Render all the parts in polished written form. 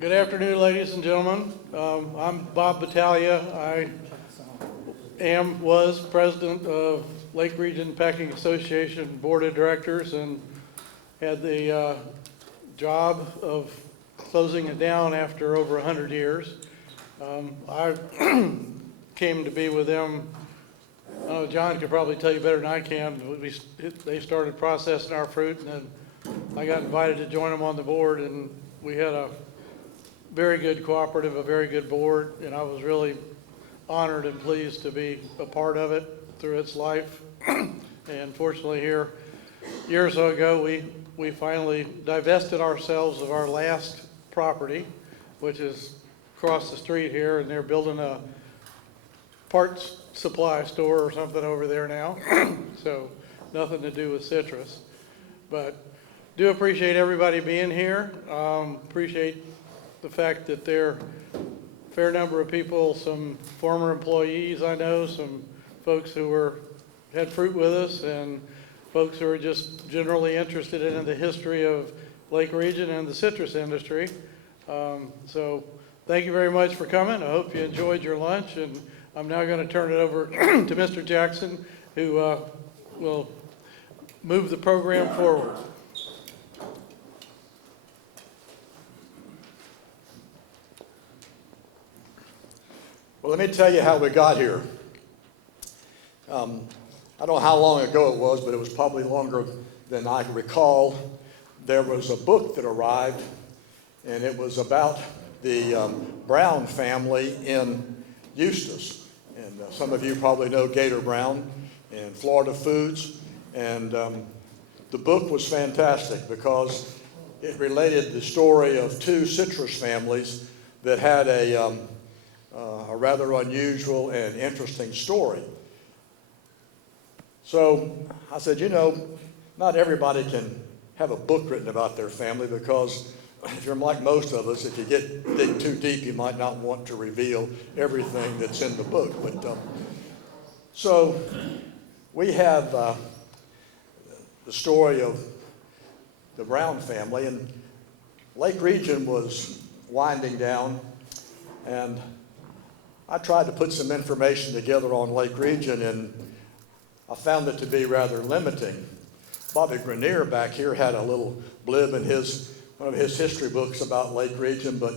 Good afternoon, ladies and gentlemen. I'm Bob Battaglia. I was president of Lake Region Packing Association Board of Directors and had the job of closing it down after over 100 years. I came to be with them. John could probably tell you better than I can. They started processing our fruit, and then I got invited to join them on the board, and we had a very good cooperative, a very good board, and I was really honored and pleased to be a part of it through its life. And fortunately here, years ago, we finally divested ourselves of our last property, which is across the street here, and they're building a parts supply store or something over there now. So nothing to do with citrus, but do appreciate everybody being here. Appreciate the fact that there are a fair number of people, some former employees I know, some folks who had fruit with us, and folks who are just generally interested in the history of Lake Region and the citrus industry. So thank you very much for coming. I hope you enjoyed your lunch, and I'm now going to turn it over to Mr. Jackson, who will move the program forward. Well, let me tell you how we got here. I don't know how long ago it was, but it was probably longer than I can recall. There was a book that arrived, and it was about the Brown family in Eustis. And some of you probably know Gator Brown and Florida Foods. And the book was fantastic because it related the story of two citrus families that had a rather unusual and interesting story. So I said, not everybody can have a book written about their family, because if you're like most of us, if you dig too deep, you might not want to reveal everything that's in the book. But so we have the story of the Brown family, and Lake Region was winding down, and I tried to put some information together on Lake Region, and I found it to be rather limiting. Bobby Grenier back here had a little blib in one of his history books about Lake Region, but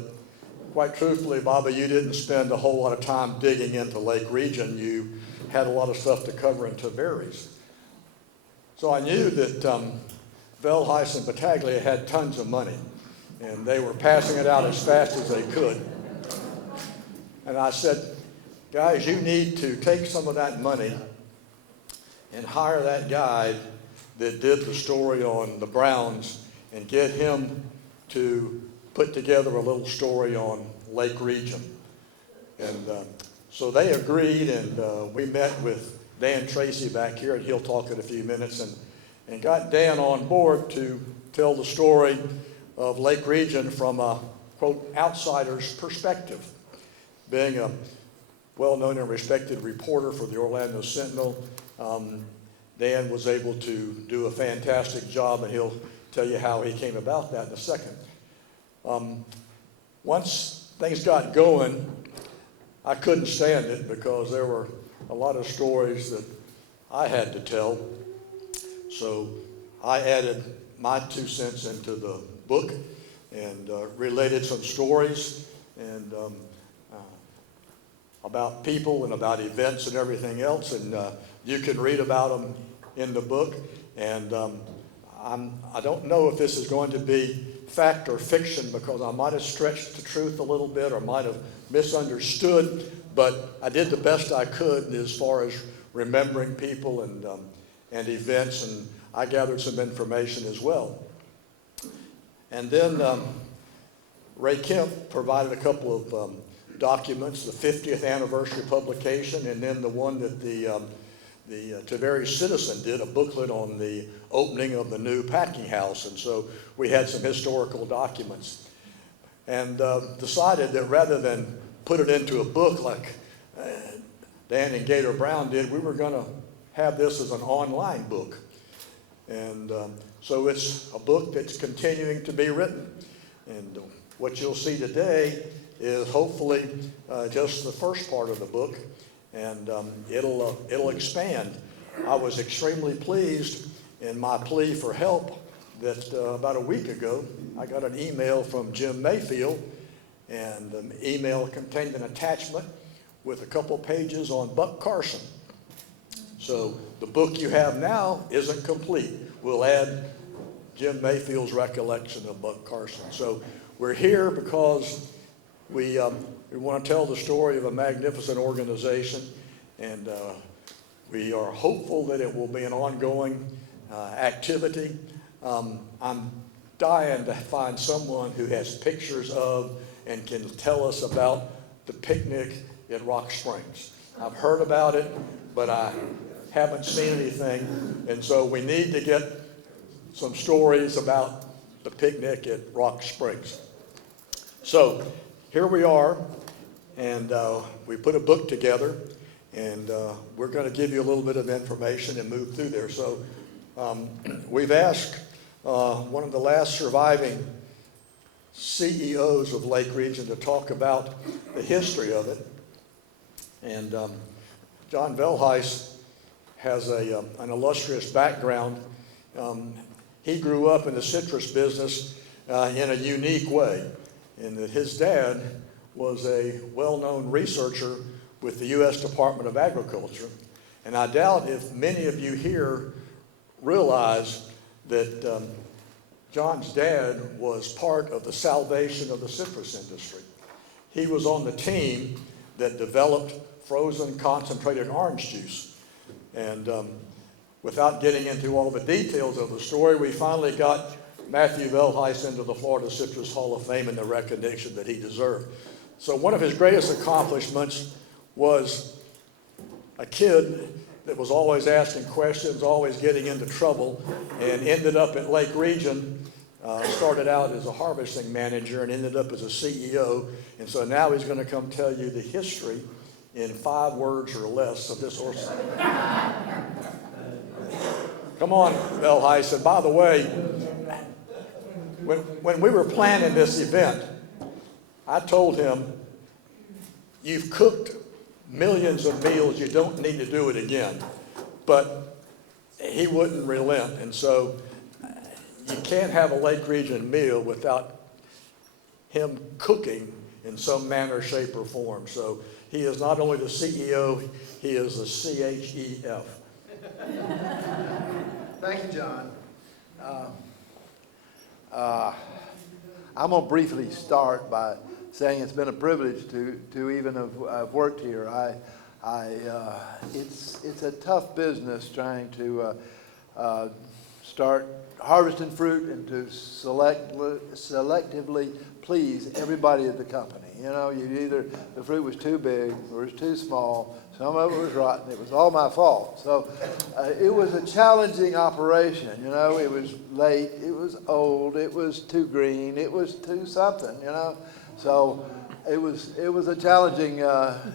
quite truthfully, Bobby, you didn't spend a whole lot of time digging into Lake Region. You had a lot of stuff to cover in Tavares. So I knew that Velheis and Battaglia had tons of money, and they were passing it out as fast as they could. And I said, guys, you need to take some of that money and hire that guy that did the story on the Browns and get him to put together a little story on Lake Region. And so they agreed, and we met with Dan Tracy back here, and he'll talk in a few minutes, and got Dan on board to tell the story of Lake Region from a, quote, outsider's perspective. Being a well-known and respected reporter for the Orlando Sentinel, Dan was able to do a fantastic job, and he'll tell you how he came about that in a second. Once things got going, I couldn't stand it because there were a lot of stories that I had to tell. So I added my 2 cents into the book and related some stories and about people and about events and everything else, and you can read about them in the book. And I don't know if this is going to be fact or fiction, because I might have stretched the truth a little bit or might have misunderstood, but I did the best I could as far as remembering people and events, and I gathered some information as well. And then Ray Kemp provided a couple of documents, the 50th anniversary publication, and then the one that the Tavares Citizen did, a booklet on the opening of the new packing house. And so we had some historical documents, and decided that rather than put it into a book like Dan and Gator Brown did, we were going to have this as an online book. And so it's a book that's continuing to be written. And what you'll see today is hopefully just the first part of the book, and it'll expand. I was extremely pleased in my plea for help that about a week ago, I got an email from Jim Mayfield, and the email contained an attachment with a couple pages on Buck Carson. So the book you have now isn't complete. We'll add Jim Mayfield's recollection of Buck Carson. So we're here because we want to tell the story of a magnificent organization, and we are hopeful that it will be an ongoing activity. I'm dying to find someone who has pictures of and can tell us about the picnic at Rock Springs. I've heard about it, but I haven't seen anything, and so we need to get some stories about the picnic at Rock Springs. So here we are, and we put a book together, and we're going to give you a little bit of information and move through there. So we've asked one of the last surviving CEOs of Lake Region to talk about the history of it. And John Velheis has an illustrious background. He grew up in the citrus business in a unique way, in that his dad was a well-known researcher with the U.S. Department of Agriculture. And I doubt if many of you here realize that John's dad was part of the salvation of the citrus industry. He was on the team that developed frozen concentrated orange juice. And without getting into all the details of the story, we finally got Matthew Velheis into the Florida Citrus Hall of Fame and the recognition that he deserved. So one of his greatest accomplishments was a kid that was always asking questions, always getting into trouble, and ended up at Lake Region, started out as a harvesting manager and ended up as a CEO. And so now he's going to come tell you the history in 5 words or less of this horse. Come on, Velheis. And by the way, when we were planning this event, I told him, you've cooked millions of meals, you don't need to do it again. But he wouldn't relent. And so you can't have a Lake Region meal without him cooking in some manner, shape, or form. So he is not only the CEO, he is the CHEF. Thank you, John. I'm going to briefly start by saying it's been a privilege to even have worked here. It's a tough business trying to start harvesting fruit and to selectively please everybody at the company. You know, either the fruit was too big or it was too small. Some of it was rotten. It was all my fault. So it was a challenging operation. You know, it was late. It was old. It was too green. It was too something. You know, so it was a challenging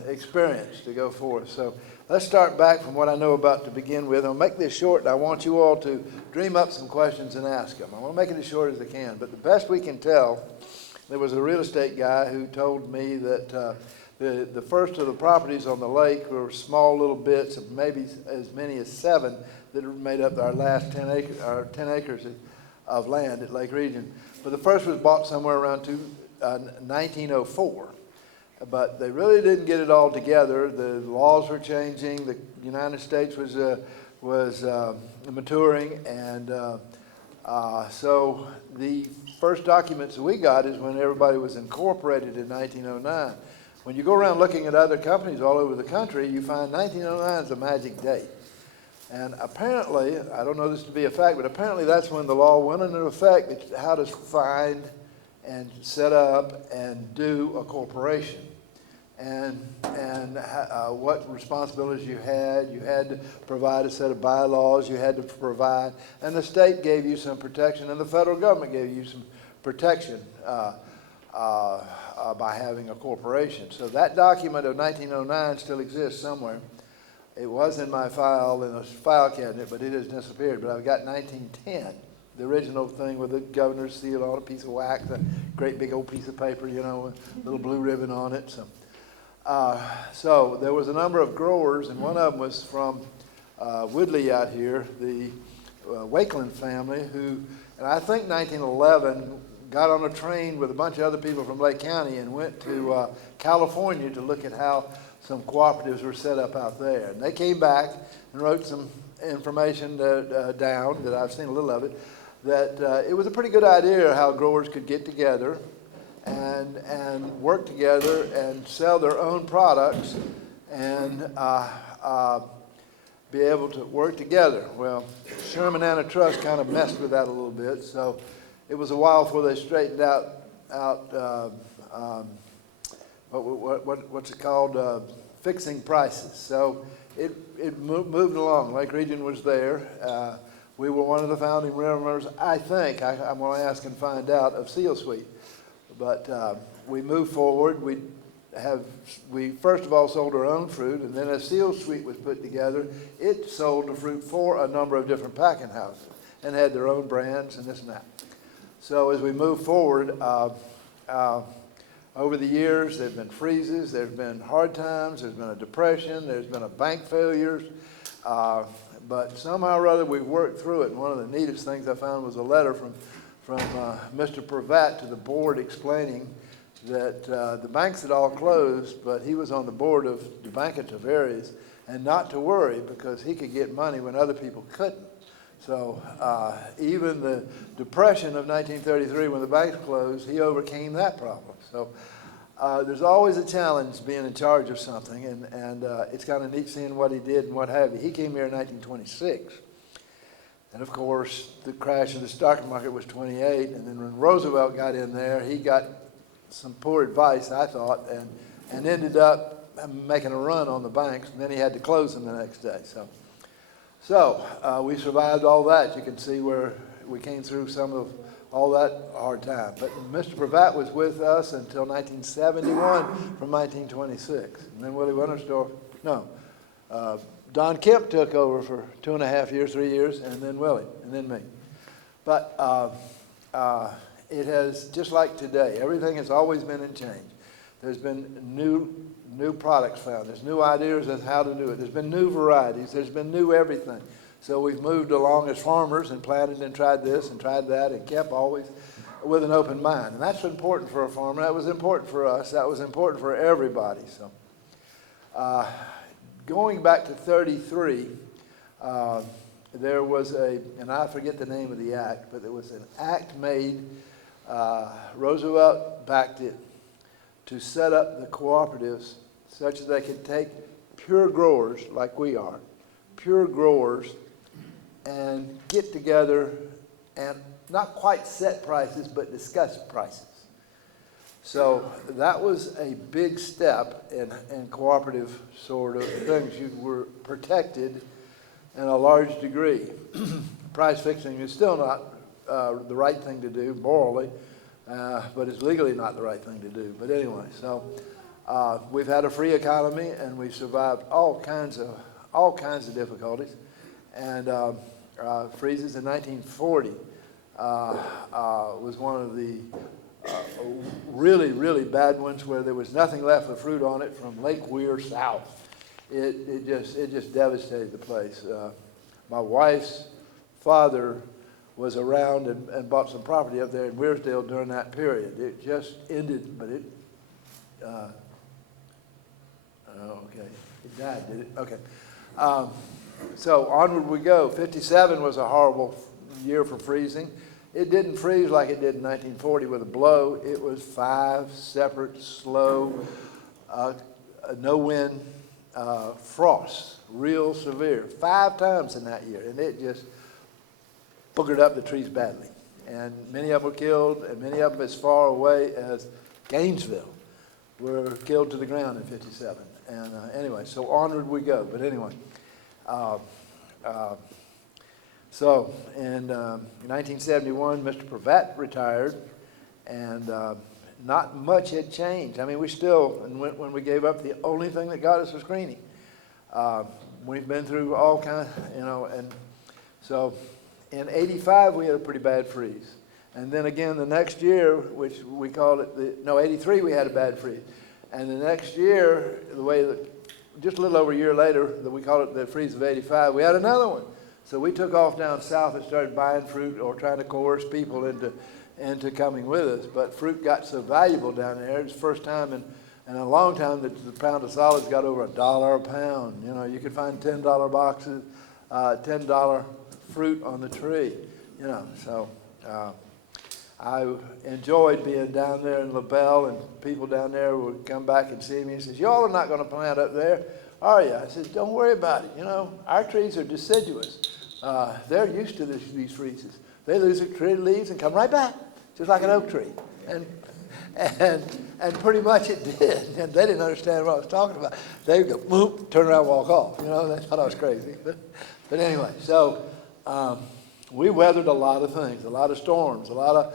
experience to go forth. So let's start back from what I know about to begin with. I'll make this short, and I want you all to dream up some questions and ask them. I want to make it as short as I can. But the best we can tell, there was a real estate guy who told me that the first of the properties on the lake were small little bits of maybe as many as 7 that made up our last 10 acres of land at Lake Region. But the first was bought somewhere around 1904. But they really didn't get it all together. The laws were changing. The United States was maturing, and so the first documents that we got is when everybody was incorporated in 1909. When you go around looking at other companies all over the country, you find 1909 is a magic date. And apparently, I don't know this to be a fact, but apparently that's when the law went into effect, how to find and set up and do a corporation. And what responsibilities you had to provide a set of bylaws, you had to provide, and the state gave you some protection, and the federal government gave you some protection by having a corporation. So that document of 1909 still exists somewhere. It was in my file, in a file cabinet, but it has disappeared. But I've got 1910 the original thing with the governor's seal on a piece of wax, a great big old piece of paper, you know, with a little blue ribbon on it. So there was a number of growers, and one of them was from Woodley out here, the Wakeland family, who, and I think 1911, got on a train with a bunch of other people from Lake County and went to California to look at how some cooperatives were set up out there. And they came back and wrote some information down, that I've seen a little of it, that it was a pretty good idea how growers could get together and work together and sell their own products and be able to work together. Well, Sherman Antitrust kind of messed with that a little bit, so it was a while before they straightened out what's it called, fixing prices. So it moved along. Lake Region was there. We were one of the founding members, I think, I'm going to ask and find out, of Seal Sweet. But we moved forward. We first of all sold our own fruit, and then as Seal Sweet was put together, it sold the fruit for a number of different packing houses and had their own brands and this and that. So as we move forward, over the years, there have been freezes, there's been hard times, there's been a depression, there's been a bank failures, but somehow or other we've worked through it. And one of the neatest things I found was a letter from Mr. Pravat to the board explaining that the banks had all closed, but he was on the board of the Bank of Tavares, and not to worry because he could get money when other people couldn't. So even the depression of 1933, when the banks closed, he overcame that problem. So there's always a challenge being in charge of something, and it's kind of neat seeing what he did and what have you. He came here in 1926, and of course the crash of the stock market was 28, and then when Roosevelt got in there, he got some poor advice, I thought, and ended up making a run on the banks, and then he had to close them the next day. So we survived all that. You can see where we came through some of all that hard time. But Mr. Pravat was with us until 1971 from 1926. And then Willie Wintersdorf, Don Kemp took over for 2.5 years, 3 years, and then Willie, and then me. But it has, just like today, everything has always been in change. There's been new products found. There's new ideas as how to do it. There's been new varieties. There's been new everything. So we've moved along as farmers and planted and tried this and tried that and kept always with an open mind. And that's important for a farmer. That was important for us. That was important for everybody. So going back to 33, there was and I forget the name of the act, but there was an act made, Roosevelt backed it, to set up the cooperatives such that they could take pure growers like we are, pure growers, and get together and not quite set prices, but discuss prices. So that was a big step in cooperative sort of things. You were protected in a large degree. Price fixing is still not the right thing to do morally, but it's legally not the right thing to do. But anyway, so we've had a free economy, and we've survived all kinds of difficulties. And freezes in 1940 was one of the really, really bad ones, where there was nothing left of fruit on it from Lake Weir south. It just devastated the place. My wife's father was around and bought some property up there in Weirsdale during that period. It just ended, but it, okay, it died, did it? Okay. So onward we go. 57 was a horrible year for freezing. It didn't freeze like it did in 1940 with a blow. It was 5 separate, slow, no wind frosts, real severe, 5 times in that year. And it just boogered up the trees badly. And many of them were killed, and many of them as far away as Gainesville were killed to the ground in 57. And anyway, so onward we go. But anyway, so in 1971, Mr. Pravat retired, and not much had changed. I mean, we still, and when we gave up, the only thing that got us was screening. We've been through all kinds, and so In '85, we had a pretty bad freeze. And then again, the next year, which we called it, '83, we had a bad freeze. And the next year, just a little over a year later, that we called it the freeze of '85, we had another one. So we took off down south and started buying fruit or trying to coerce people into coming with us. But fruit got so valuable down there. It's the first time in a long time that the pound of solids got over $1 a pound. You know, you could find $10 boxes, $10 fruit on the tree. You know, so I enjoyed being down there in LaBelle, and people down there would come back and see me and says, "Y'all are not going to plant up there, are you?" I said, "Don't worry about it. You know, our trees are deciduous. They're used to these freezes. They lose their tree leaves and come right back, just like an oak tree." And pretty much it did. And they didn't understand what I was talking about. They'd go, boop, turn around, walk off. You know, they thought I was crazy. But anyway, so we weathered a lot of things, a lot of storms, a lot of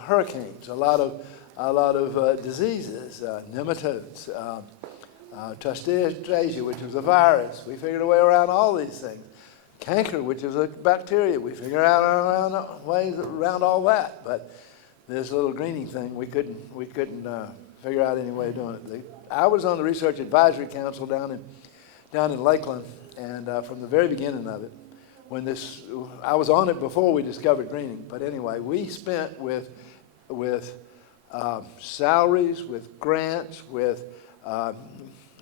hurricanes, a lot of diseases, nematodes, Tavares, which was a virus. We figured a way around all these things. Canker, which is a bacteria. We figured out ways around all that. But this little greening thing, we couldn't figure out any way of doing it. I was on the Research Advisory Council down in Lakeland, and from the very beginning of it, I was on it before we discovered greening. But anyway, we spent with salaries, with grants, with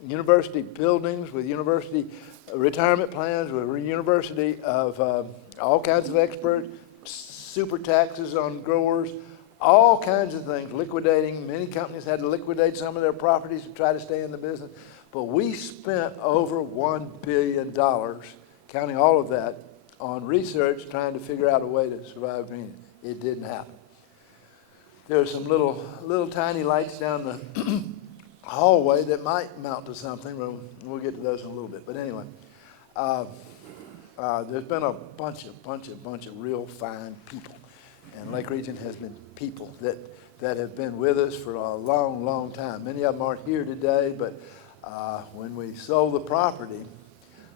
university buildings, with university retirement plans, with university of all kinds of experts, super taxes on growers, all kinds of things, liquidating. Many companies had to liquidate some of their properties to try to stay in the business. But we spent over $1 billion, counting all of that, on research trying to figure out a way to survive greening. It didn't happen. There are some little tiny lights down the hallway that might amount to something. We'll get to those in a little bit. But anyway, there's been a bunch of real fine people. And Lake Region has been people that have been with us for a long, long time. Many of them aren't here today, but when we sold the property,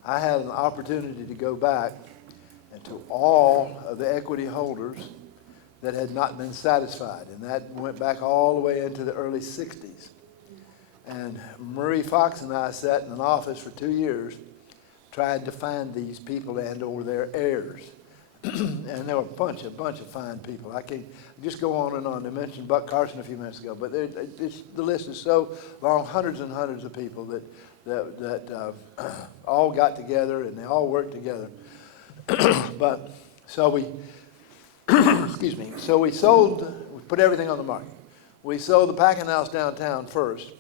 I had an opportunity to go back and to all of the equity holders that had not been satisfied. And that went back all the way into the early 60s. And Marie Fox and I sat in an office for 2 years trying to find these people and or their heirs. And there were a bunch of fine people. I can just go on and on. I mentioned Buck Carson a few minutes ago, but the list is so long, hundreds and hundreds of people that all got together and they all worked together. But so we, excuse me, so we put everything on the market. We sold the packing house downtown first,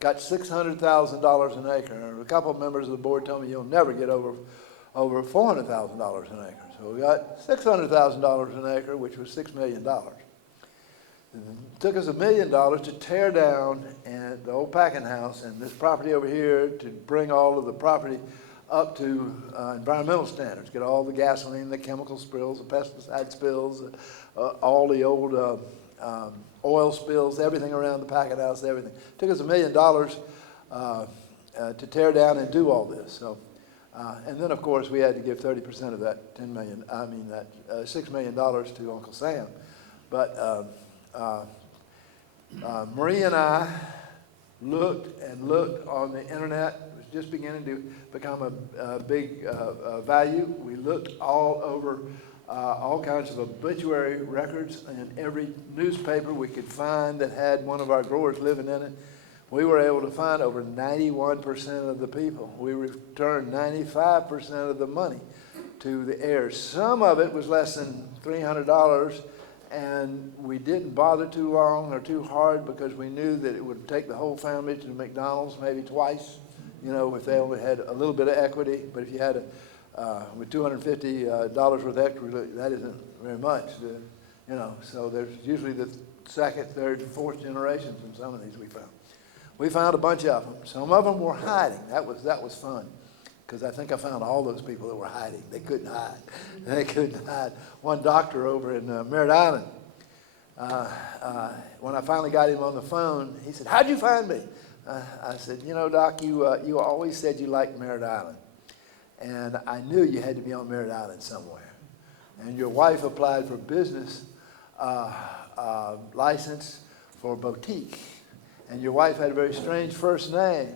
got $600,000 an acre. And a couple of members of the board told me you'll never get over $400,000 an acre. So we got $600,000 an acre, which was $6 million. It took us $1 million to tear down the old packing house and this property over here to bring all of the property up to environmental standards, get all the gasoline, the chemical spills, the pesticide spills, all the old oil spills, everything around the packing house, everything. It took us $1 million to tear down and do all this. So. And then, of course, we had to give 30% of that $6 million to Uncle Sam. But Marie and I looked on the internet. It was just beginning to become a big value. We looked all over all kinds of obituary records in every newspaper we could find that had one of our growers living in it. We were able to find over 91% of the people. We returned 95% of the money to the heirs. Some of it was less than $300, and we didn't bother too long or too hard because we knew that it would take the whole family to McDonald's maybe twice, if they only had a little bit of equity. But if you had with $250 worth of equity, that isn't very much, So there's usually the second, third, and fourth generations in some of these we found. We found a bunch of them. Some of them were hiding. That was fun, because I think I found all those people that were hiding. They couldn't hide. They couldn't hide. One doctor over in Merritt Island, when I finally got him on the phone, he said, "How'd you find me?" I said, Doc, you always said you liked Merritt Island, and I knew you had to be on Merritt Island somewhere. and your wife applied for business license for boutique, and your wife had a very strange first name,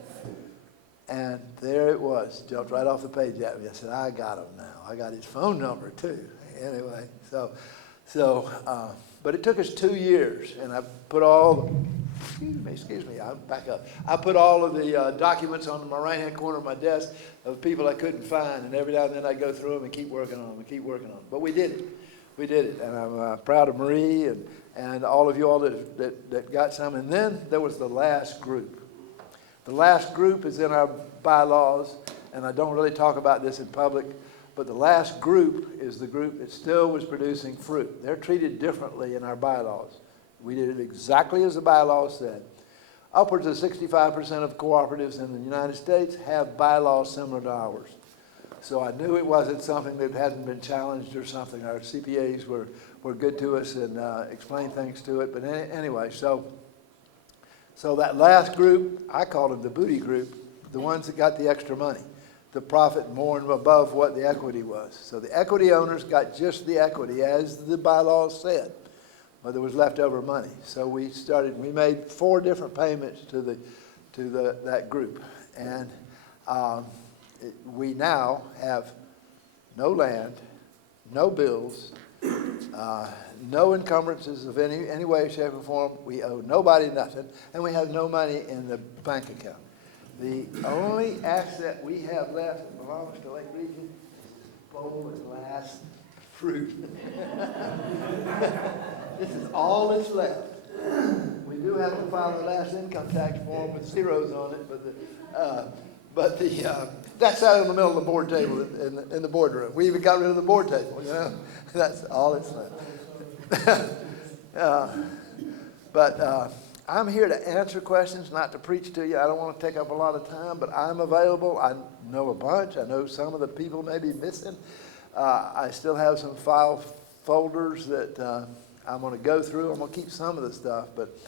and there it was, jumped right off the page at me. I said, I got him now. I got his phone number too. Anyway, but it took us 2 years, and I put all, excuse me, I'll back up. I put all of the documents on my right-hand corner of my desk of people I couldn't find, and every now and then I'd go through them and keep working on them and keep working on them. But we did it. We did it, and I'm proud of Marie and all of you all that got some. And then there was the last group. The last group is in our bylaws, and I don't really talk about this in public, but the last group is the group that still was producing fruit. They're treated differently in our bylaws. We did it exactly as the bylaws said. Upwards of 65% of cooperatives in the United States have bylaws similar to ours. So I knew it wasn't something that hadn't been challenged or something. Our CPAs were good to us and explained things to it. But anyway, so that last group, I called it the booty group, the ones that got the extra money, the profit more and above what the equity was. So the equity owners got just the equity as the bylaws said, but there was leftover money. So we made 4 different payments to that group. And we now have no land, no bills, no encumbrances of any way, shape, or form. We owe nobody nothing, and we have no money in the bank account. The only asset we have left that belongs to Lake Region is this bowl of glass fruit. This is all that's left. We do have to file the last income tax form with zeros on it, but that's out in the middle of the board table in the boardroom. We even got rid of the board table, you know. That's all that's left. But I'm here to answer questions, not to preach to you. I don't want to take up a lot of time, but I'm available. I know a bunch. I know some of the people may be missing. I still have some file folders that I'm going to go through. I'm going to keep some of the stuff, but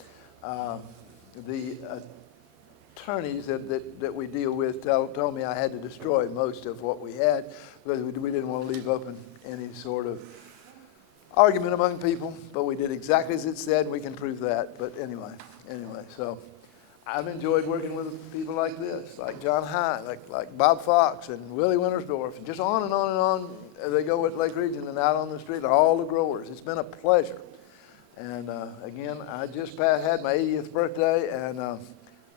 the attorneys that we deal with told me I had to destroy most of what we had because we didn't want to leave open any sort of argument among people, but we did exactly as it said. We can prove that. But anyway, so I've enjoyed working with people like this, like John High, like Bob Fox and Willie Wintersdorf, and just on and on and on. They go with Lake Region and out on the street, all the growers. It's been a pleasure. And again, I just had my 80th birthday, and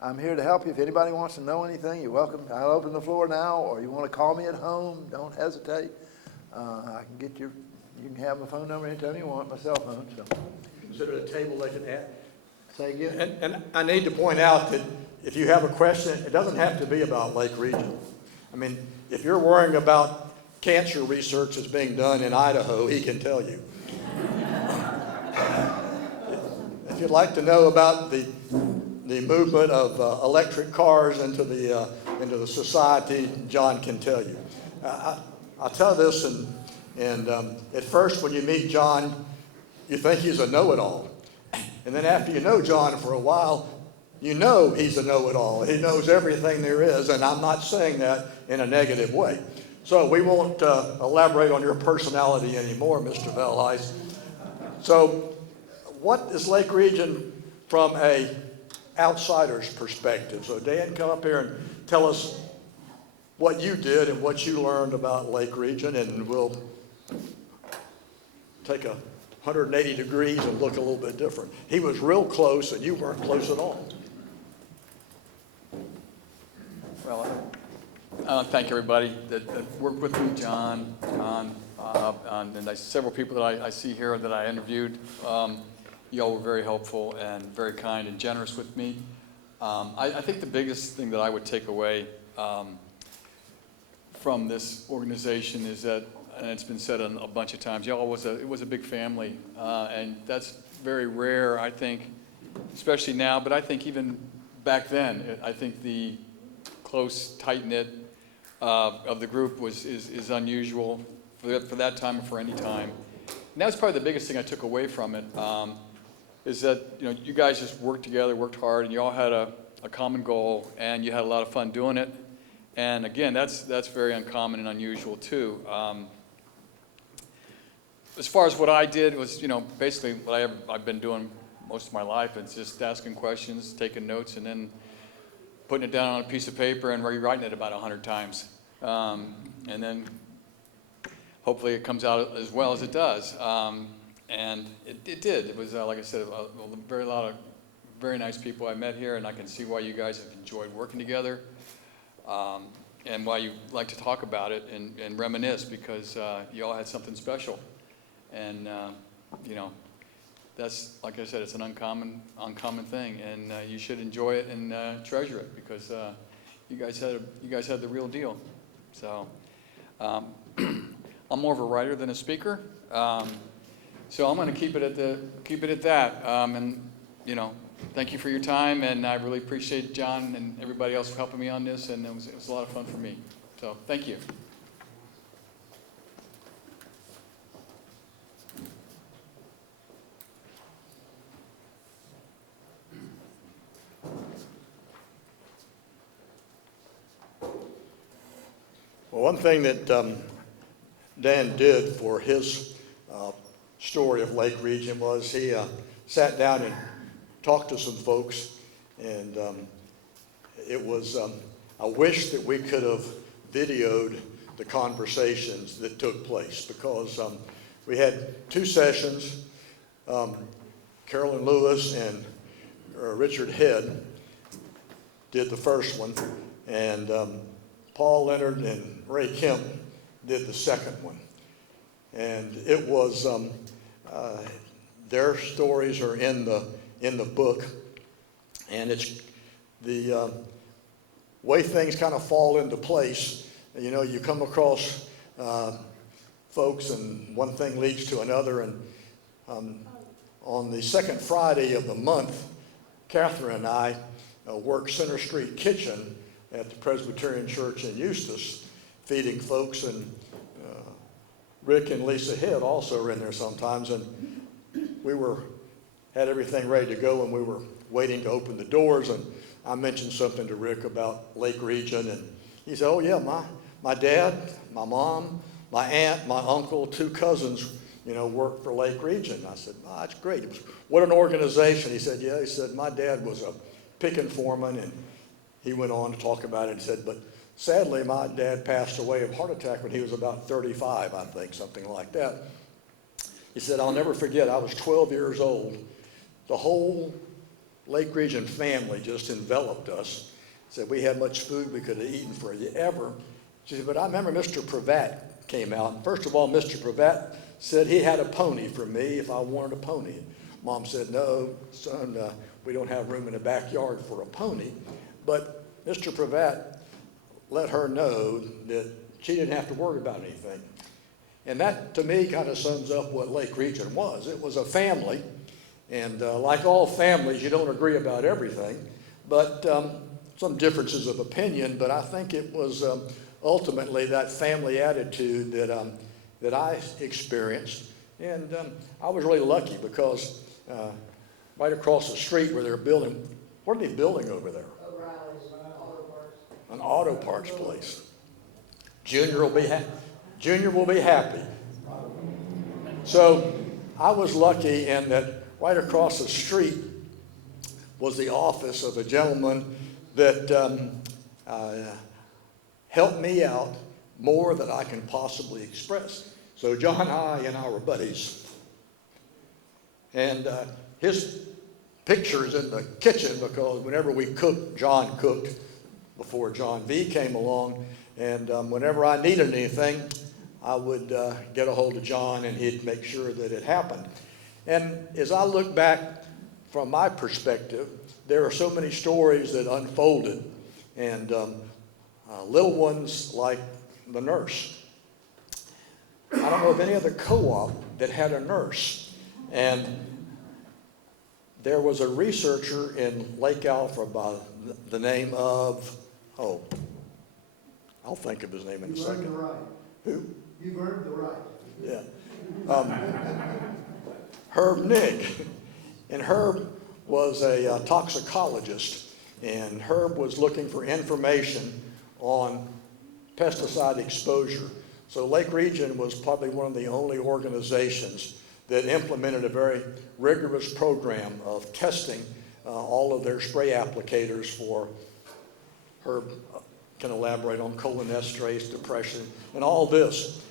I'm here to help you. If anybody wants to know anything, you're welcome. I'll open the floor now, or you want to call me at home, don't hesitate. I can get you can have my phone number anytime you want, my cell phone. So. Consider a table they can add. Say again? And I need to point out that if you have a question, it doesn't have to be about Lake Region. I mean, if you're worrying about cancer research that's being done in Idaho, he can tell you. If you'd like to know about the movement of electric cars into the society, John can tell you. I'll tell this, and at first when you meet John, you think he's a know-it-all. And then after you know John for a while, you know he's a know-it-all. He knows everything there is, and I'm not saying that in a negative way. So we won't elaborate on your personality anymore, Mr. Velheis. So what is Lake Region from a outsider's perspective? So Dan, come up here and tell us what you did and what you learned about Lake Region, and we'll take 180 degrees and look a little bit different. He was real close, and you weren't close at all. Well, I want to thank everybody that worked with me, John, and several people that I see here that I interviewed. You all were very helpful and very kind and generous with me. I think the biggest thing that I would take away from this organization is that, and it's been said a bunch of times, it was a big family, and that's very rare, I think, especially now, but I think even back then, I think the close, tight-knit of the group is unusual for that time or for any time. And that was probably the biggest thing I took away from it, is that you guys just worked together, worked hard, and you all had a common goal, and you had a lot of fun doing it. And again, that's very uncommon and unusual too. as far as what I did was, basically what I've been doing most of my life. It's just asking questions, taking notes, and then putting it down on a piece of paper and rewriting it about 100 times. And then hopefully it comes out as well as it does. And it did. It was, like I said, a lot of very nice people I met here, and I can see why you guys have enjoyed working together, and why you like to talk about it and reminisce, because you all had something special. And, that's, like I said, it's an uncommon thing, and you should enjoy it and treasure it, because you guys had the real deal. So I'm more of a writer than a speaker, so I'm going to keep it at that. And thank you for your time, and I really appreciate John and everybody else for helping me on this, and it was a lot of fun for me. So thank you. Well, one thing that Dan did for his story of Lake Region was he sat down and talked to some folks, and it was, I wish that we could have videoed the conversations that took place, because we had 2 sessions. Carolyn Lewis and Richard Head did the first one, and Paul Leonard and Ray Kemp did the second one. And it was, their stories are in the book, and it's the way things kind of fall into place. You come across folks, and one thing leads to another. And on the second Friday of the month, Catherine and I worked Center Street Kitchen at the Presbyterian Church in Eustis, feeding folks, and Rick and Lisa Head also are in there sometimes. And we had everything ready to go, and we were waiting to open the doors, and I mentioned something to Rick about Lake Region, and he said, "Oh yeah, my dad, my mom, my aunt, my uncle, 2 cousins, work for Lake Region." I said, "Oh, that's great. What an organization." He said, "Yeah." He said, "My dad was a picking foreman," and he went on to talk about it and said, "But sadly, my dad passed away of heart attack when he was about 35, I think, something like that." He said, "I'll never forget, I was 12 years old. The whole Lake Region family just enveloped us." He said, "We had much food we could have eaten for ever." She said, "But I remember Mr. Pravat came out. First of all, Mr. Pravat said he had a pony for me if I wanted a pony." Mom said, "No, son, we don't have room in the backyard for a pony." But Mr. Pravat let her know that she didn't have to worry about anything. And that, to me, kind of sums up what Lake Region was. It was a family, and like all families, you don't agree about everything, but some differences of opinion. But I think it was ultimately that family attitude that I experienced. And I was really lucky, because right across the street where they're building, what are they building over there? An auto parts place. Junior will be happy. So I was lucky in that right across the street was the office of a gentleman that helped me out more than I can possibly express. So John and I were buddies. And his picture's in the kitchen, because whenever we cooked, John cooked before John V. came along. And whenever I needed anything, I would get a hold of John, and he'd make sure that it happened. And as I look back from my perspective, there are so many stories that unfolded, and little ones like the nurse. I don't know of any other co-op that had a nurse. And there was a researcher in Lake Alpha by the name of, I'll think of his name in a second. You've earned the right. Who? You've earned the right. Yeah. Herb Nick. And Herb was a toxicologist, and Herb was looking for information on pesticide exposure. So Lake Region was probably one of the only organizations that implemented a very rigorous program of testing all of their spray applicators for Herb can elaborate on cholinesterase, depression, and all this.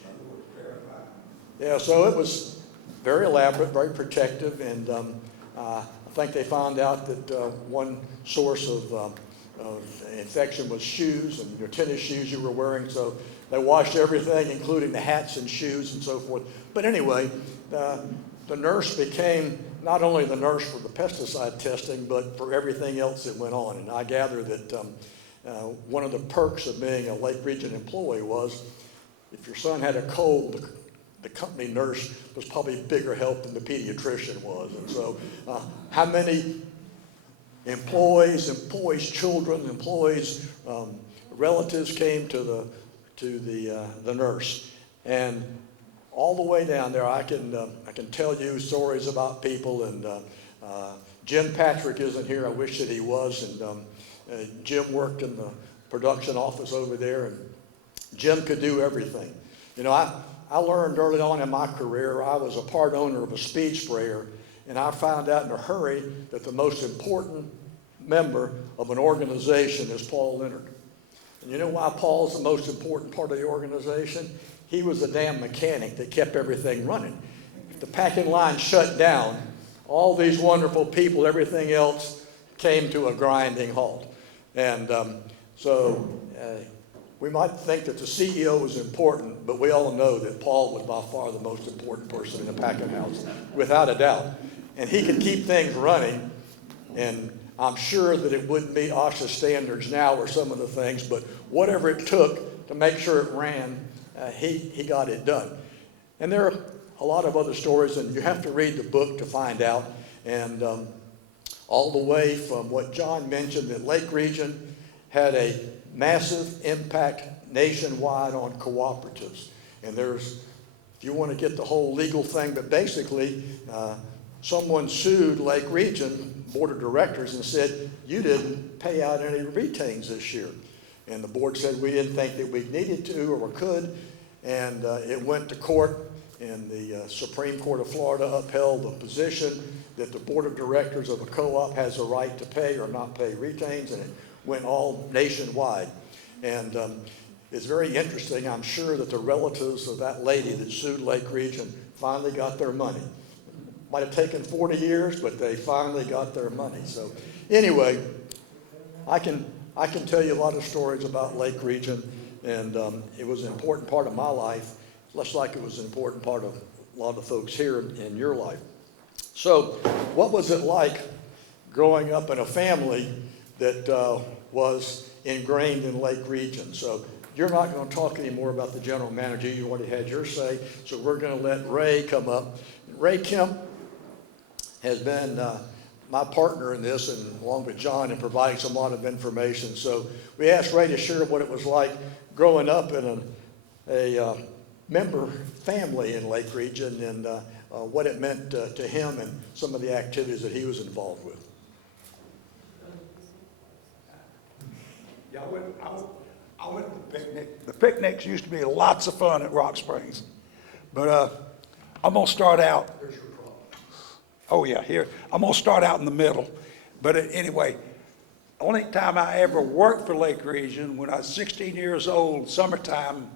Yeah, so it was very elaborate, very protective, and I think they found out that one source of infection was shoes and your tennis shoes you were wearing, so they washed everything, including the hats and shoes and so forth. But anyway, the nurse became not only the nurse for the pesticide testing, but for everything else that went on. And I gather that one of the perks of being a Lake Region employee was if your son had a cold, the company nurse was probably bigger help than the pediatrician was. And so how many employees, children, relatives came to the nurse? And all the way down there, I can tell you stories about people, and Jim Patrick isn't here. I wish that he was, and Jim worked in the production office over there, and Jim could do everything. You know, I learned early on in my career, I was a part owner of a speed sprayer, and I found out in a hurry that the most important member of an organization is Paul Leonard. And you know why Paul's the most important part of the organization? He was the damn mechanic that kept everything running. If the packing line shut down, all these wonderful people, everything else came to a grinding halt. And so we might think that the CEO was important, but we all know that Paul was by far the most important person in the packing house, without a doubt. And he could keep things running, and I'm sure that it wouldn't meet OSHA standards now or some of the things, but whatever it took to make sure it ran, he got it done. And there are a lot of other stories, and you have to read the book to find out. And all the way from what John mentioned, that Lake Region had a massive impact nationwide on cooperatives. And there's, if you want to get the whole legal thing, but basically someone sued Lake Region board of directors and said, you didn't pay out any retains this year. And the board said we didn't think that we needed to or could, and it went to court, and the Supreme Court of Florida upheld the position that the board of directors of a co-op has a right to pay or not pay retains, and it went all nationwide. And it's very interesting. I'm sure that the relatives of that lady that sued Lake Region finally got their money. Might have taken 40 years, but they finally got their money. So anyway, I can tell you a lot of stories about Lake Region, and it was an important part of my life, just like it was an important part of a lot of folks here in your life. So what was it like growing up in a family that was ingrained in Lake Region? So you're not going to talk anymore about the general manager. You already had your say, so we're going to let Ray come up. Ray Kemp has been my partner in this, and along with John, in providing a lot of information. So we asked Ray to share what it was like growing up in a member family in Lake Region, and what it meant to him and some of the activities that he was involved with. Yeah, I went to the picnic. The picnics used to be lots of fun at Rock Springs, but I'm gonna start out. There's your problem. Oh yeah, here I'm gonna start out in the middle. But anyway, only time I ever worked for Lake Region, when I was 16 years old, summertime,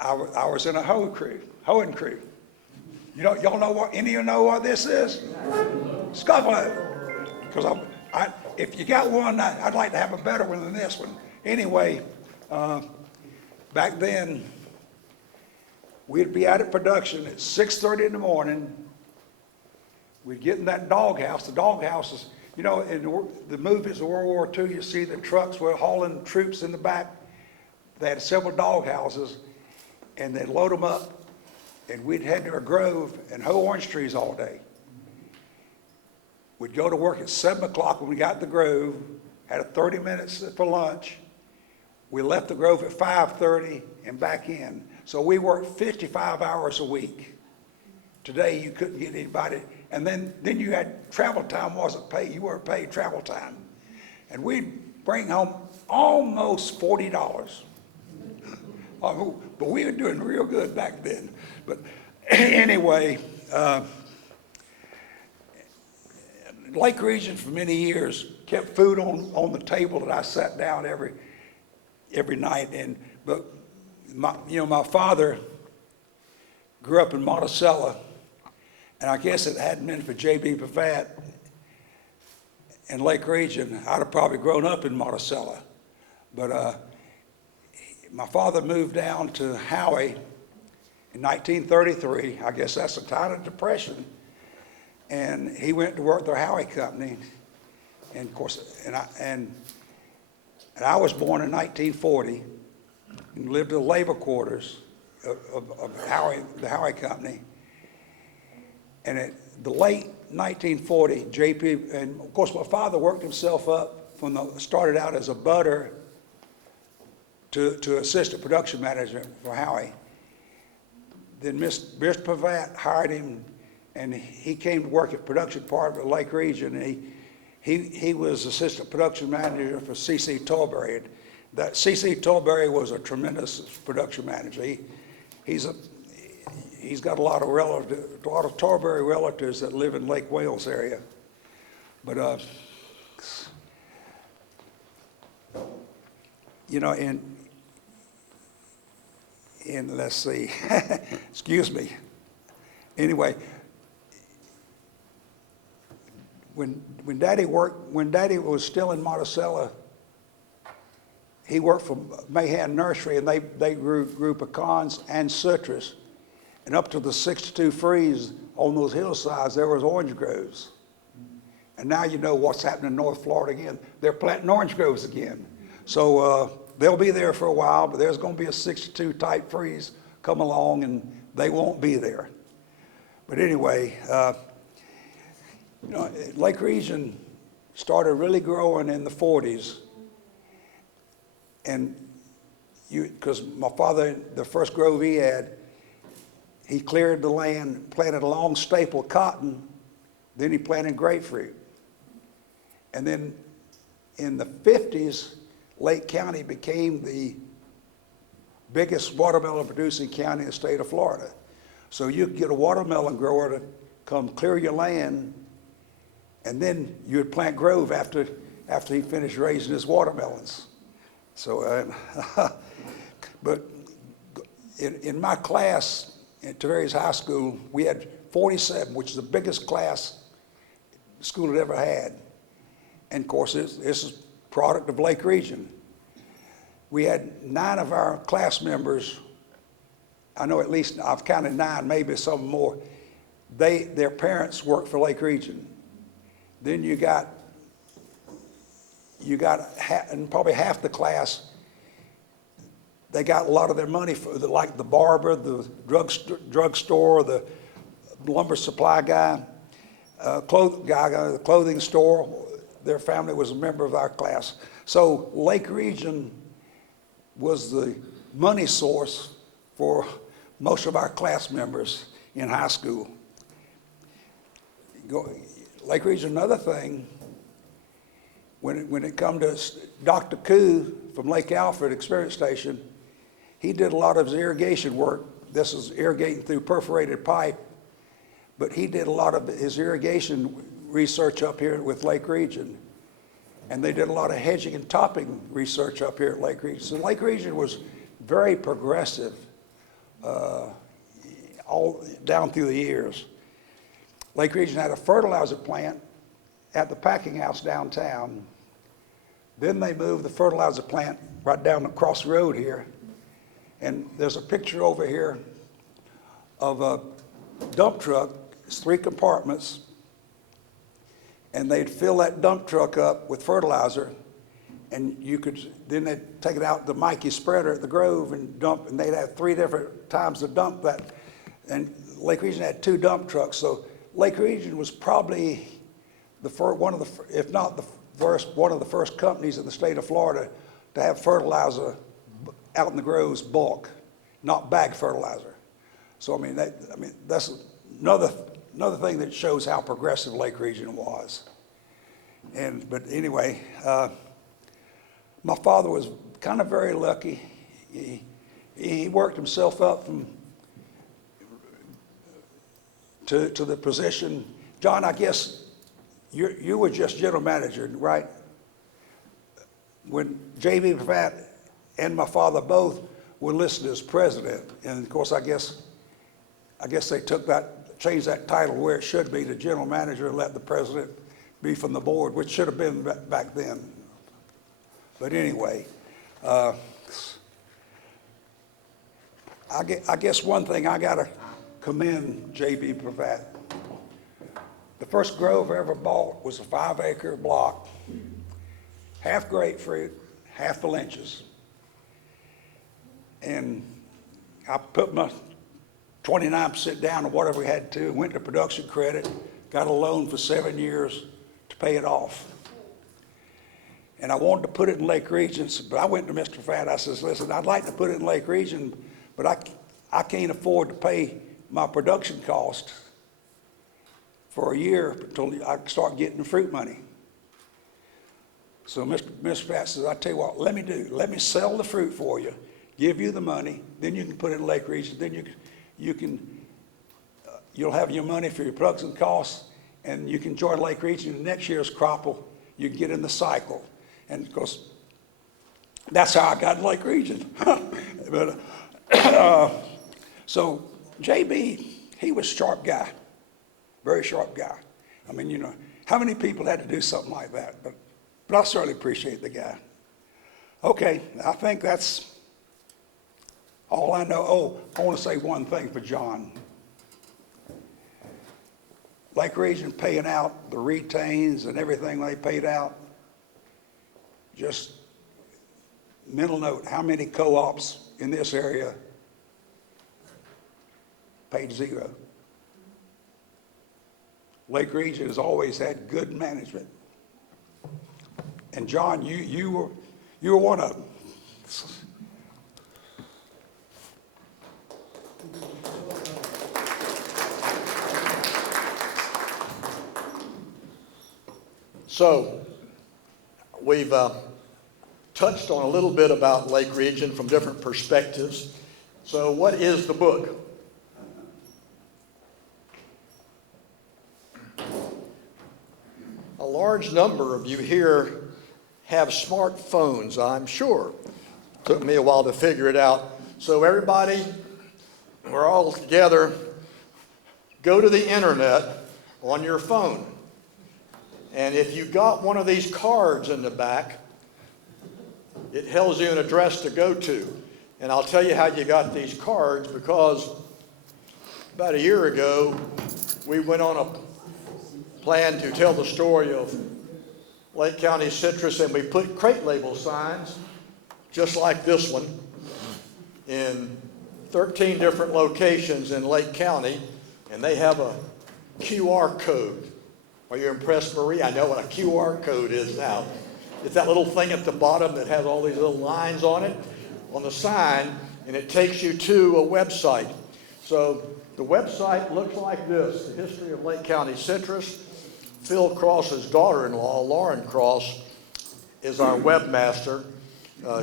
I was in a hoeing crew. You know, y'all know what? Any of you know what this is? Scuffle. Because if you got one, I'd like to have a better one than this one. Anyway, back then, we'd be out at production at 6:30 in the morning. We'd get in that doghouse. The doghouse is, you know, in the movies of World War II, you see the trucks were hauling troops in the back. They had several doghouses, and they'd load them up, and we'd head to a grove and hoe orange trees all day. We'd go to work at 7 o'clock when we got to the grove, had 30 minutes for lunch. We left the grove at 5:30 and back in. So we worked 55 hours a week. Today you couldn't get anybody. And then you had travel time wasn't paid. You weren't paid travel time. And we'd bring home almost $40. But we were doing real good back then. But anyway, Lake Region for many years kept food on the table that I sat down every night. But my father grew up in Monticello, and I guess if it hadn't been for J.B. Pavat and Lake Region, I'd have probably grown up in Monticello. But my father moved down to Howie in 1933. I guess that's the time of Depression. And he went to work for the Howie Company. And of course, and I was born in 1940 and lived in the labor quarters of Howie, the Howie Company. And at the late 1940, JP, and of course my father worked himself up started out as a butter to assistant production manager for Howie. Then Mr. Pavat hired him, and he came to work at production department of Lake Region. And he was assistant production manager for C.C. Tilbury. That C.C. Tilbury was a tremendous production manager. He's got a lot of Tilbury relatives that live in Lake Wales area. But and let's see, excuse me. Anyway, when Daddy was still in Monticello, he worked for Mahan Nursery, and they grew pecans and citrus. And up to the 62 freeze on those hillsides, there was orange groves. And now you know what's happening in North Florida again. They're planting orange groves again. So they'll be there for a while, but there's going to be a 62 type freeze come along, and they won't be there. But anyway, Lake Region started really growing in the 40s. And because my father, the first grove he had, he cleared the land, planted a long staple of cotton, then he planted grapefruit. And then in the 50s, Lake County became the biggest watermelon producing county in the state of Florida. So you could get a watermelon grower to come clear your land, and then you would plant grove after he finished raising his watermelons. So, but in my class at Tavares High School, we had 47, which is the biggest class the school had ever had. And of course, this is product of Lake Region. We had 9 of our class members, I know at least, I've counted 9, maybe some more, their parents worked for Lake Region. Then you got and probably half the class, they got a lot of their money for like the barber, the drugstore, the lumber supply guy, the clothing store. Their family was a member of our class. So Lake Region was the money source for most of our class members in high school. Lake Region, another thing, when it come to Dr. Koo from Lake Alfred Experience Station, he did a lot of his irrigation work. This is irrigating through perforated pipe, but he did a lot of his irrigation research up here with Lake Region. And they did a lot of hedging and topping research up here at Lake Region. So Lake Region was very progressive all down through the years. Lake Region had a fertilizer plant at the packing house downtown. Then they moved the fertilizer plant right down across the road here. And there's a picture over here of a dump truck. It's 3 compartments. And they'd fill that dump truck up with fertilizer, and then they'd take it out to the Mikey spreader at the Grove and dump, and they'd have 3 different times to dump that. And Lake Region had 2 dump trucks. So Lake Region was probably one of the first companies in the state of Florida to have fertilizer out in the groves bulk, not bag fertilizer. So that's another thing that shows how progressive Lake Region was. But anyway, my father was kind of very lucky. he worked himself up to the position. John, I guess you were just general manager, right? When J.B. Pratt and my father both were listed as president, and of course, I guess they changed that title where it should be, the general manager, and let the president be from the board, which should have been back then. But anyway, I guess one thing I gotta commend J.B. Pratt. The first grove I ever bought was a 5-acre block, half grapefruit, half lynches. And I put my 29% down or whatever we had to, went to production credit, got a loan for 7 years to pay it off. And I wanted to put it in Lake Region, but I went to Mr. Pratt, I says, listen, I'd like to put it in Lake Region, but I can't afford to pay my production cost for a year until I start getting the fruit money. So Mr. Pratt says, I tell you what, let me sell the fruit for you, give you the money, then you can put it in Lake Region, then you'll have your money for your production costs, and you can enjoy Lake Region, and next year's crop you can get in the cycle. And of course, that's how I got in Lake Region. But, so JB, he was a sharp guy, very sharp guy. I mean, you know, how many people had to do something like that? But I certainly appreciate the guy. Okay, I think that's all I know. Oh, I want to say one thing for John. Lake Region paying out the retains and everything they paid out. Just mental note, how many co-ops in this area paid zero? Lake Region has always had good management. And John, you were one of them. So, we've touched on a little bit about Lake Region from different perspectives. So what is the book? A large number of you here have smartphones, I'm sure. Took me a while to figure it out. So everybody, we're all together, go to the internet on your phone. And if you got one of these cards in the back, it tells you an address to go to. And I'll tell you how you got these cards, because about a year ago, we went on a plan to tell the story of Lake County citrus, and we put crate label signs, just like this one, in 13 different locations in Lake County, and they have a QR code. Are you impressed, Marie? I know what a QR code is now. It's that little thing at the bottom that has all these little lines on it, on the sign, and it takes you to a website. So the website looks like this: the history of Lake County citrus. Phil Cross's daughter-in-law, Lauren Cross, is our webmaster.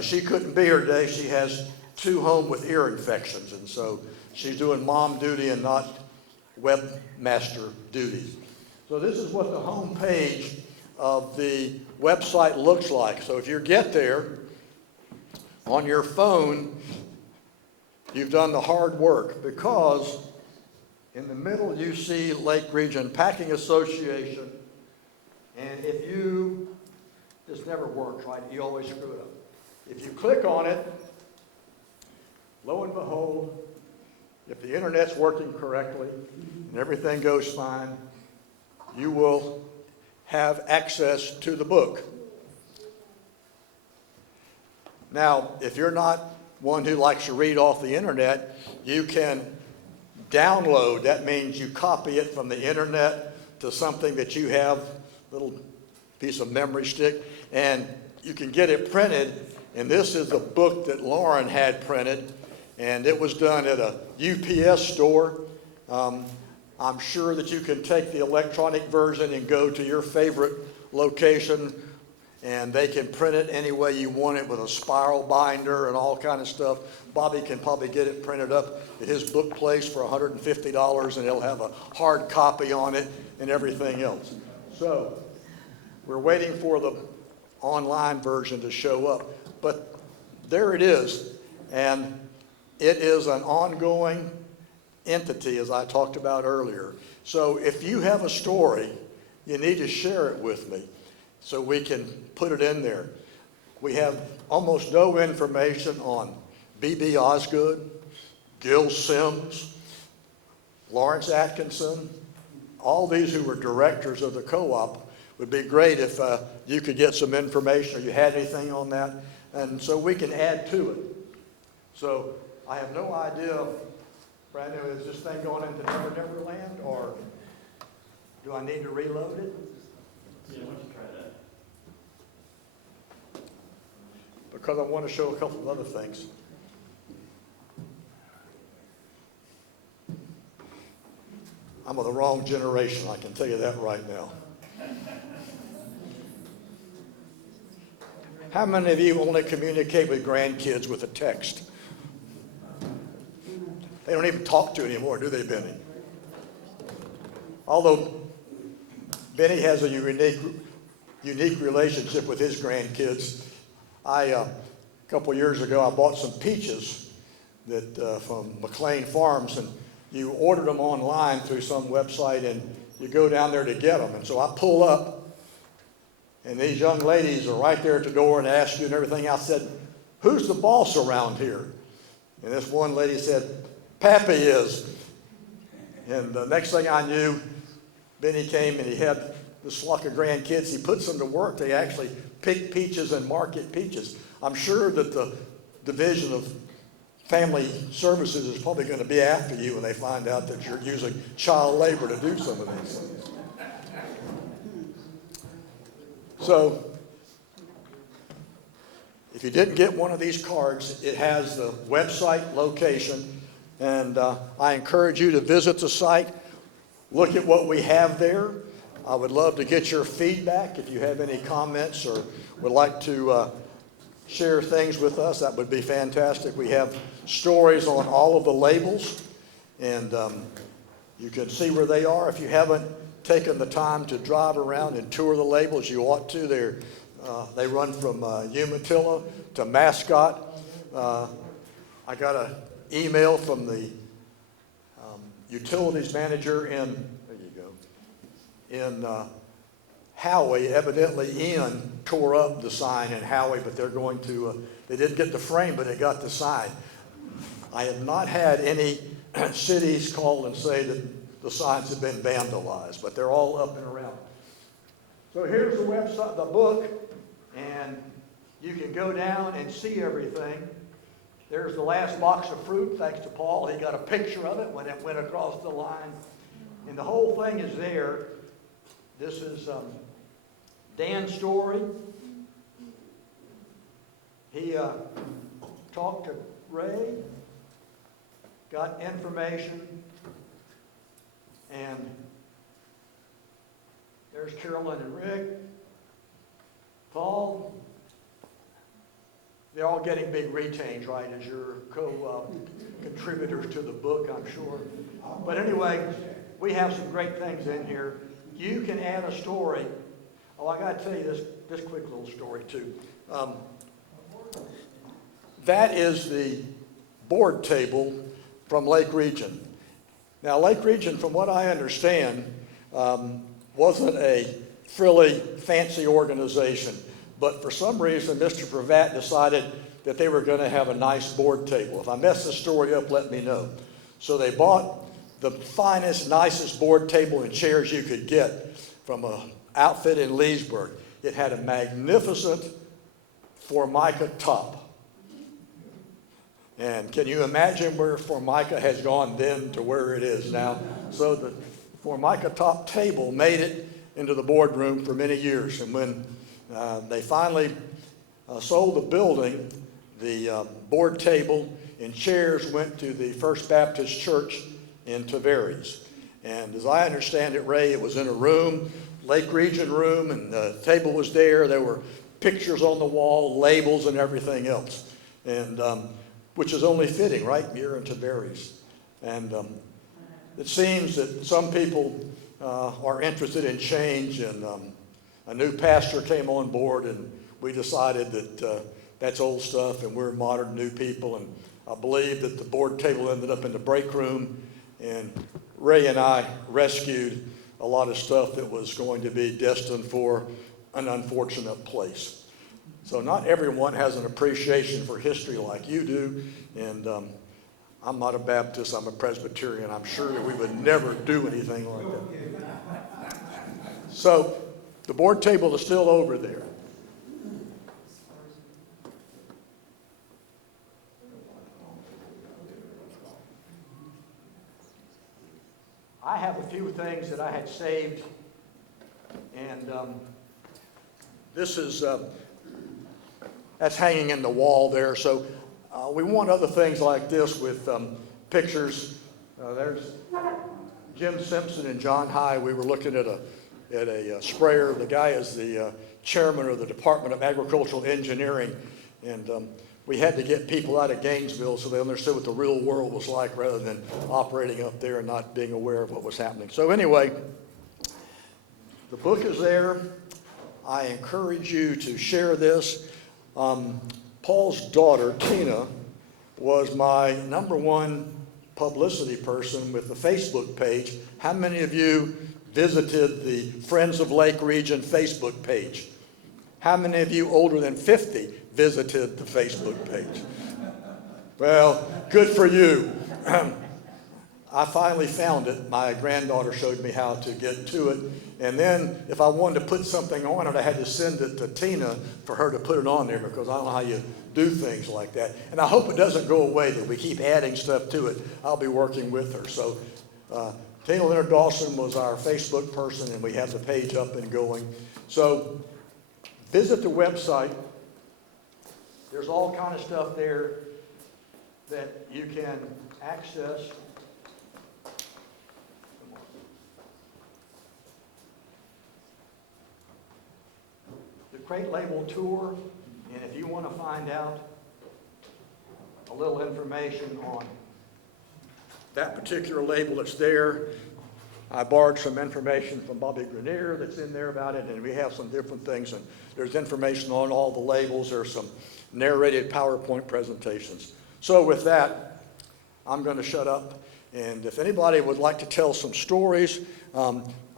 She couldn't be here today. She has 2 home with ear infections, and so she's doing mom duty and not webmaster duty. So this is what the home page of the website looks like. So if you get there on your phone, you've done the hard work, because in the middle you see Lake Region Packing Association, and if you, this never works, right? You always screw it up. If you click on it, lo and behold, if the internet's working correctly and everything goes fine, you will have access to the book. Now, if you're not one who likes to read off the internet, you can download. That means you copy it from the internet to something that you have, a little piece of memory stick, and you can get it printed. And this is the book that Lauren had printed, and it was done at a UPS store. I'm sure that you can take the electronic version and go to your favorite location and they can print it any way you want it with a spiral binder and all kind of stuff. Bobby can probably get it printed up at his book place for $150, and he'll have a hard copy on it and everything else. So we're waiting for the online version to show up, but there it is, and it is an ongoing entity, as I talked about earlier. So if you have a story, you need to share it with me so we can put it in there. We have almost no information on B.B. Osgood, Gil Sims, Lawrence Atkinson, all these who were directors of the co-op. Would be great if you could get some information, or you had anything on that, and so we can add to it. So I have no idea, Brandon, is this thing going into Never Never Land, or do I need to reload it? Yeah, why don't you try that? Because I want to show a couple of other things. I'm of the wrong generation, I can tell you that right now. How many of you only communicate with grandkids with a text? They don't even talk to anymore, do they, Benny? Although Benny has a unique relationship with his grandkids. A couple years ago, I bought some peaches that from McLean Farms, and you ordered them online through some website, and you go down there to get them. And so I pull up, and these young ladies are right there at the door and ask you and everything. I said, "Who's the boss around here?" And this one lady said, "Pappy is." And the next thing I knew, Benny came and he had this flock of grandkids. He puts them to work. They actually pick peaches and market peaches. I'm sure that the Division of Family Services is probably going to be after you when they find out that you're using child labor to do some of these things. So, if you didn't get one of these cards, it has the website location, and I encourage you to visit the site, look at what we have there. I would love to get your feedback. If you have any comments or would like to share things with us, that would be fantastic. We have stories on all of the labels, and you can see where they are. If you haven't taken the time to drive around and tour the labels, you ought to. They run from Umatilla to Mascot. I got an email from the utilities manager in Howey. Evidently Ian tore up the sign in Howey, but they're going to, they didn't get the frame, but they got the sign. I have not had any cities call and say that the signs have been vandalized, but they're all up and around. So here's the website, the book, and you can go down and see everything. There's the last box of fruit, thanks to Paul. He got a picture of it when it went across the line. And the whole thing is there. This is Dan's story. He talked to Ray, got information, and there's Carolyn and Rick. Paul, they're all getting big retains, right, as your co-contributors to the book, I'm sure. But anyway, we have some great things in here. You can add a story. Oh, I got to tell you this quick little story, too. That is the board table from Lake Region. Now, Lake Region, from what I understand, wasn't a frilly, fancy organization. But for some reason, Mr. Pravat decided that they were going to have a nice board table. If I mess this story up, let me know. So they bought the finest, nicest board table and chairs you could get from an outfit in Leesburg. It had a magnificent Formica top. And can you imagine where Formica has gone then to where it is now? So the Formica top table made it into the boardroom for many years. And when they finally sold the building, the board table and chairs went to the First Baptist Church in Tavares. And as I understand it, Ray, it was in a room, Lake Region room, and the table was there. There were pictures on the wall, labels and everything else, and which is only fitting, right? Muir and Tavares. And it seems that some people are interested in change, and a new pastor came on board, and we decided that that's old stuff, and we're modern new people. And I believe that the board table ended up in the break room, and Ray and I rescued a lot of stuff that was going to be destined for an unfortunate place. So not everyone has an appreciation for history like you do, and I'm not a Baptist, I'm a Presbyterian. I'm sure that we would never do anything like that. So the board table is still over there. I have a few things that I had saved, and this is, that's hanging in the wall there. So we want other things like this with pictures. There's Jim Simpson and John High. We were looking at a sprayer. The guy is the chairman of the Department of Agricultural Engineering, and we had to get people out of Gainesville so they understood what the real world was like rather than operating up there and not being aware of what was happening. So anyway, the book is there. I encourage you to share this. Paul's daughter, Tina, was my #1 publicity person with the Facebook page. How many of you visited the Friends of Lake Region Facebook page? How many of you older than 50 visited the Facebook page? Well, good for you. I finally found it. My granddaughter showed me how to get to it. And then if I wanted to put something on it, I had to send it to Tina for her to put it on there, because I don't know how you do things like that. And I hope it doesn't go away, that we keep adding stuff to it. I'll be working with her. So Tina Leonard Dawson was our Facebook person, and we have the page up and going. So visit the website. There's all kind of stuff there that you can access. The Crate Label Tour, and if you want to find out a little information on that particular label that's there, I borrowed some information from Bobby Grenier that's in there about it, and we have some different things, and there's information on all the labels. There's some narrated PowerPoint presentations. So with that, I'm going to shut up, and if anybody would like to tell some stories,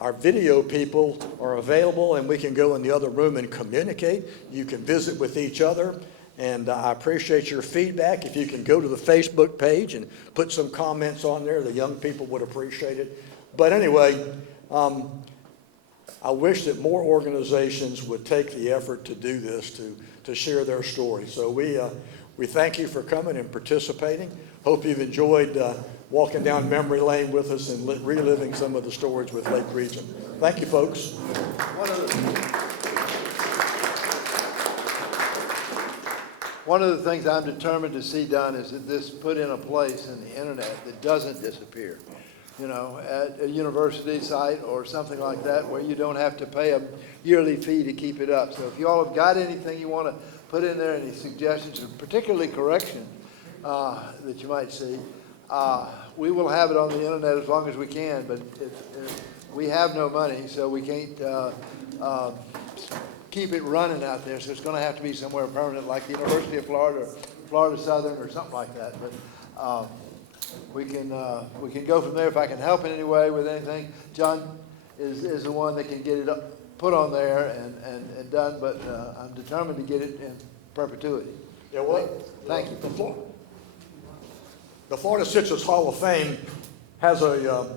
our video people are available, and we can go in the other room and communicate. You can visit with each other, and I appreciate your feedback. If you can go to the Facebook page and put some comments on there, the young people would appreciate it. But anyway, I wish that more organizations would take the effort to do this, to share their stories. So we thank you for coming and participating. Hope you've enjoyed walking down memory lane with us and reliving some of the stories with Lake Region. Thank you, folks. One of the things I'm determined to see done is that this put in a place in the internet that doesn't disappear. You know, at a university site or something like that, where you don't have to pay a yearly fee to keep it up. So if you all have got anything you want to put in there, any suggestions, and particularly correction that you might see, we will have it on the internet as long as we can, but we have no money, so we can't keep it running out there. So it's going to have to be somewhere permanent, like the University of Florida, or Florida Southern, or something like that. But we can go from there. If I can help in any way with anything, John is the one that can get it put on there and done. But I'm determined to get it in perpetuity. Yeah, well, thank you. The Florida Citrus Hall of Fame has a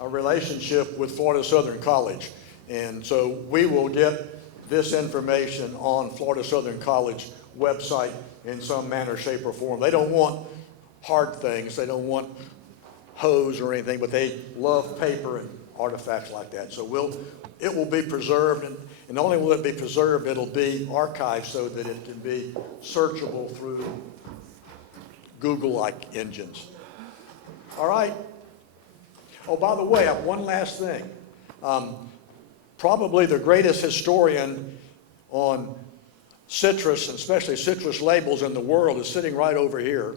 relationship with Florida Southern College, and so we will get this information on Florida Southern College website in some manner, shape, or form. They don't want hard things. They don't want hose or anything, but they love paper and artifacts like that. So it will be preserved, and not only will it be preserved, it'll be archived so that it can be searchable through Google-like engines. All right. Oh, by the way, one last thing. Probably the greatest historian on citrus, and especially citrus labels in the world, is sitting right over here.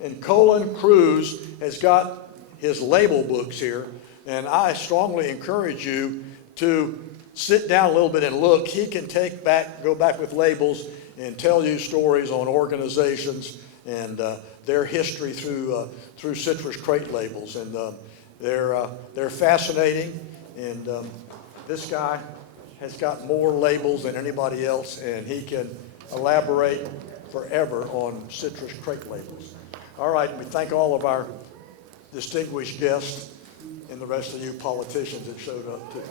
And Colin Cruz has got his label books here, and I strongly encourage you to sit down a little bit and look. He can go back with labels and tell you stories on organizations and their history through citrus crate labels, and they're fascinating. And this guy has got more labels than anybody else, and he can elaborate forever on citrus crate labels. All right, we thank all of our distinguished guests and the rest of you politicians that showed up too.